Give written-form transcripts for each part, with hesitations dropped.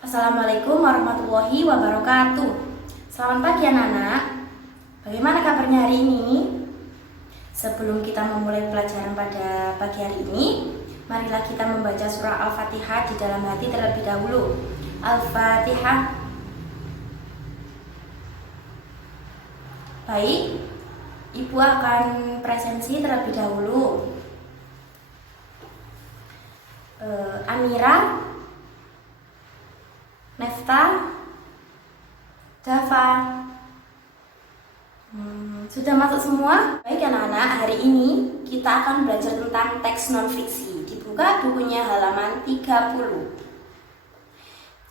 Assalamualaikum warahmatullahi wabarakatuh. Selamat pagi anak-anak. Bagaimana kabarnya hari ini? Sebelum kita memulai pelajaran pada pagi hari ini, marilah kita membaca surah Al-Fatihah di dalam hati terlebih dahulu. Al-Fatihah. Baik, Ibu akan presensi terlebih dahulu. Amira, Nefta, Dava, sudah masuk semua? Baik anak-anak, hari ini kita akan belajar tentang teks non-fiksi. Dibuka bukunya halaman 30.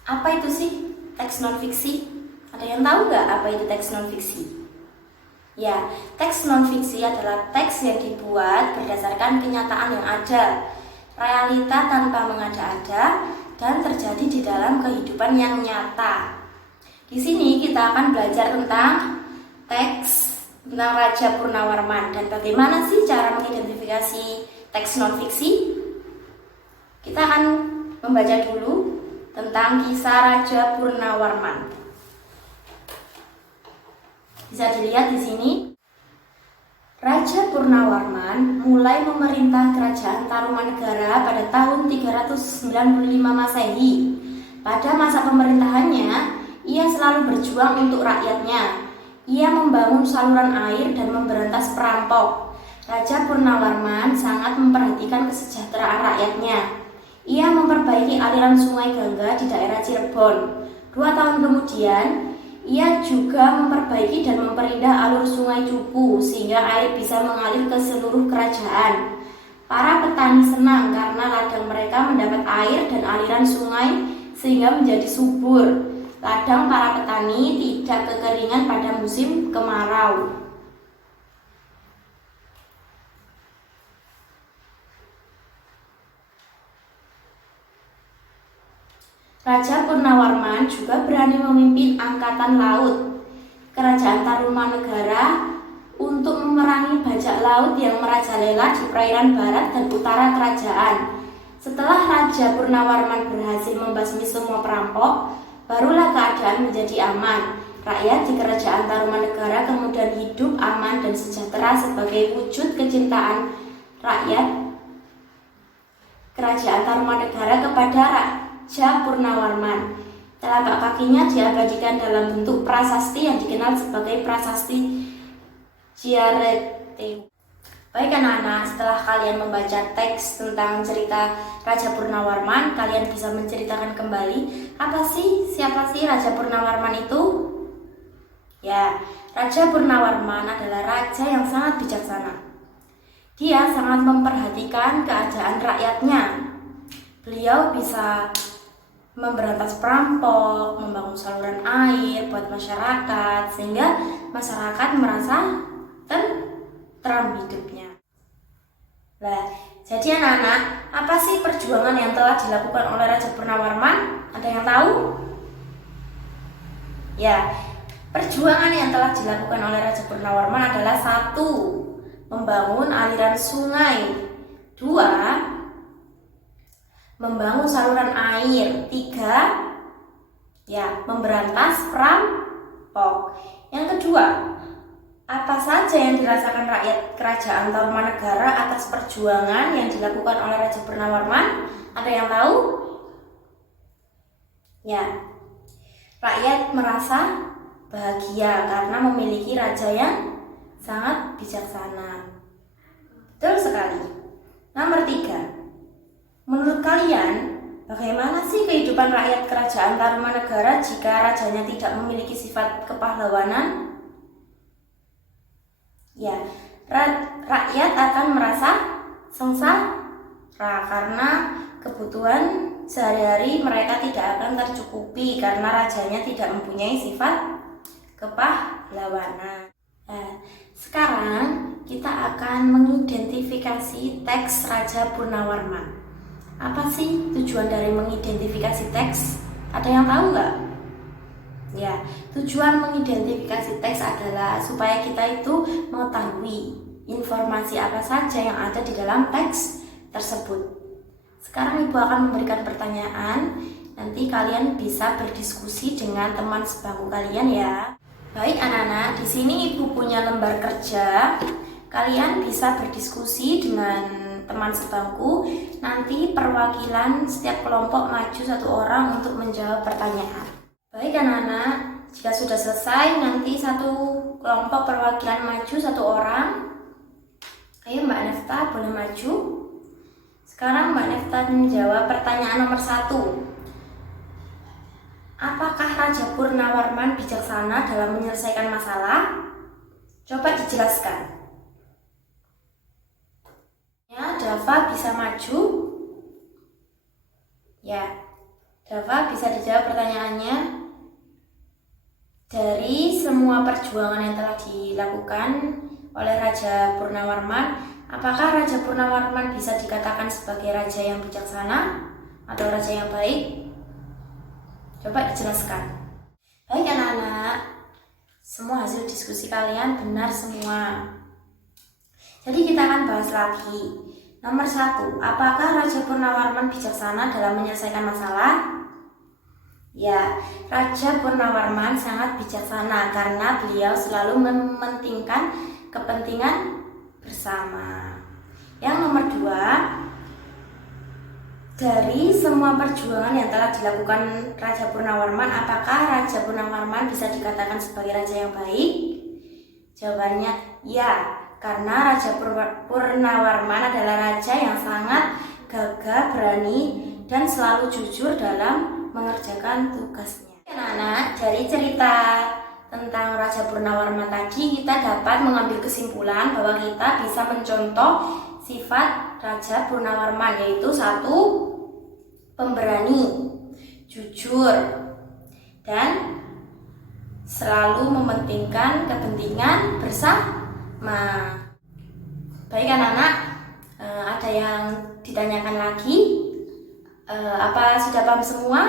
Apa itu sih teks non-fiksi? Ada yang tahu nggak apa itu teks non-fiksi? Ya, teks non-fiksi adalah teks yang dibuat berdasarkan kenyataan yang ada, realita tanpa mengada-ada, dan terjadi di dalam kehidupan yang nyata. Di sini kita akan belajar tentang teks tentang Raja Purnawarman dan bagaimana sih cara mengidentifikasi teks non-fiksi. Kita akan membaca dulu tentang kisah Raja Purnawarman. Bisa dilihat di sini. Raja Purnawarman mulai memerintah kerajaan Tarumanegara pada tahun 395 Masehi. Pada masa pemerintahannya, ia selalu berjuang untuk rakyatnya. Ia membangun saluran air dan memberantas perampok. Raja Purnawarman sangat memperhatikan kesejahteraan rakyatnya. Ia memperbaiki aliran sungai Gangga di daerah Cirebon. 2 tahun kemudian, ia juga memperbaiki dan memperindah alur sungai Cupu sehingga air bisa mengalir ke seluruh kerajaan. Para petani senang karena ladang mereka mendapat air dan aliran sungai sehingga menjadi subur. Ladang para petani tidak kekeringan pada musim kemarau. Raja Purnawarman juga berani memimpin angkatan laut kerajaan Tarumanegara untuk memerangi bajak laut yang merajalela di perairan barat dan utara kerajaan. Setelah Raja Purnawarman berhasil membasmi semua perampok, barulah keadaan menjadi aman. Rakyat di kerajaan Tarumanegara kemudian hidup aman dan sejahtera sebagai wujud kecintaan rakyat kerajaan Tarumanegara kepada Raja Purnawarman. Telapak kakinya diabadikan dalam bentuk prasasti yang dikenal sebagai prasasti Ciarete. Baik anak-anak, setelah kalian membaca teks tentang cerita Raja Purnawarman, kalian bisa menceritakan kembali siapa sih Raja Purnawarman itu? Ya, Raja Purnawarman adalah raja yang sangat bijaksana. Dia sangat memperhatikan keadaan rakyatnya. Beliau bisa memberantas perampok, membangun saluran air buat masyarakat sehingga masyarakat merasa tentram hidupnya. Nah, jadi anak-anak, apa sih perjuangan yang telah dilakukan oleh Raja Purnawarman? Ada yang tahu? Ya, perjuangan yang telah dilakukan oleh Raja Purnawarman adalah 1. Membangun aliran sungai. 2. Membangun saluran air. 3. Memberantas perampok. Yang kedua, apa saja yang dirasakan rakyat kerajaan Tarumanegara atas perjuangan yang dilakukan oleh Raja Purnawarman? Ada yang tahu? Ya, rakyat merasa bahagia karena memiliki raja yang sangat bijaksana. Betul sekali. Nomor 3. Menurut kalian, bagaimana sih kehidupan rakyat kerajaan Tarumanegara jika rajanya tidak memiliki sifat kepahlawanan? Ya, rakyat akan merasa sengsara karena kebutuhan sehari-hari mereka tidak akan tercukupi karena rajanya tidak mempunyai sifat kepahlawanan. Nah, sekarang kita akan mengidentifikasi teks Raja Purnawarman. Apa sih tujuan dari mengidentifikasi teks? Ada yang tahu nggak? Ya, tujuan mengidentifikasi teks adalah supaya kita itu mengetahui informasi apa saja yang ada di dalam teks tersebut. Sekarang Ibu akan memberikan pertanyaan. Nanti kalian bisa berdiskusi dengan teman sebangku kalian ya. Baik anak-anak, di sini ibu punya lembar kerja. Kalian bisa berdiskusi dengan teman sebangku. Nanti perwakilan setiap kelompok maju 1 orang untuk menjawab pertanyaan. Baik anak-anak, jika sudah selesai nanti 1 kelompok perwakilan maju 1 orang. Ayo Mbak Nefta boleh maju. Sekarang Mbak Nefta menjawab pertanyaan nomor 1. Apakah Raja Purnawarman bijaksana dalam menyelesaikan masalah? Coba dijelaskan. Ya, Dava bisa maju. Ya, Dava bisa dijawab pertanyaannya. Dari semua perjuangan yang telah dilakukan oleh Raja Purnawarman, apakah Raja Purnawarman bisa dikatakan sebagai raja yang bijaksana atau raja yang baik? Coba dijelaskan. Baik anak-anak, semua hasil diskusi kalian benar semua. Jadi kita akan bahas lagi. Nomor 1, apakah Raja Purnawarman bijaksana dalam menyelesaikan masalah? Ya, Raja Purnawarman sangat bijaksana karena beliau selalu mementingkan kepentingan bersama. Yang nomor 2, dari semua perjuangan yang telah dilakukan Raja Purnawarman, apakah Raja Purnawarman bisa dikatakan sebagai raja yang baik? Jawabannya ya, karena Raja Purnawarman adalah raja yang sangat gagah, berani, dan selalu jujur dalam mengerjakan tugasnya. Anak-anak, dari cerita tentang Raja Purnawarman tadi kita dapat mengambil kesimpulan bahwa kita bisa mencontoh sifat Raja Purnawarman, yaitu 1, pemberani, jujur, dan selalu mementingkan kepentingan bersama. Baik anak-anak, ada yang ditanyakan lagi? Apa sudah paham semua?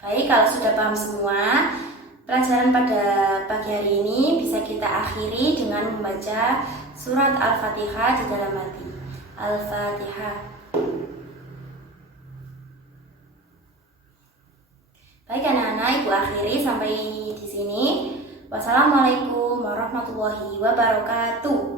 Baik, kalau sudah paham semua, pelajaran pada pagi hari ini bisa kita akhiri dengan membaca surat Al-Fatihah di dalam hati. Al-Fatihah. Baik anak-anak, ibu akhiri sampai di sini. Wassalamualaikum warahmatullahi wabarakatuh.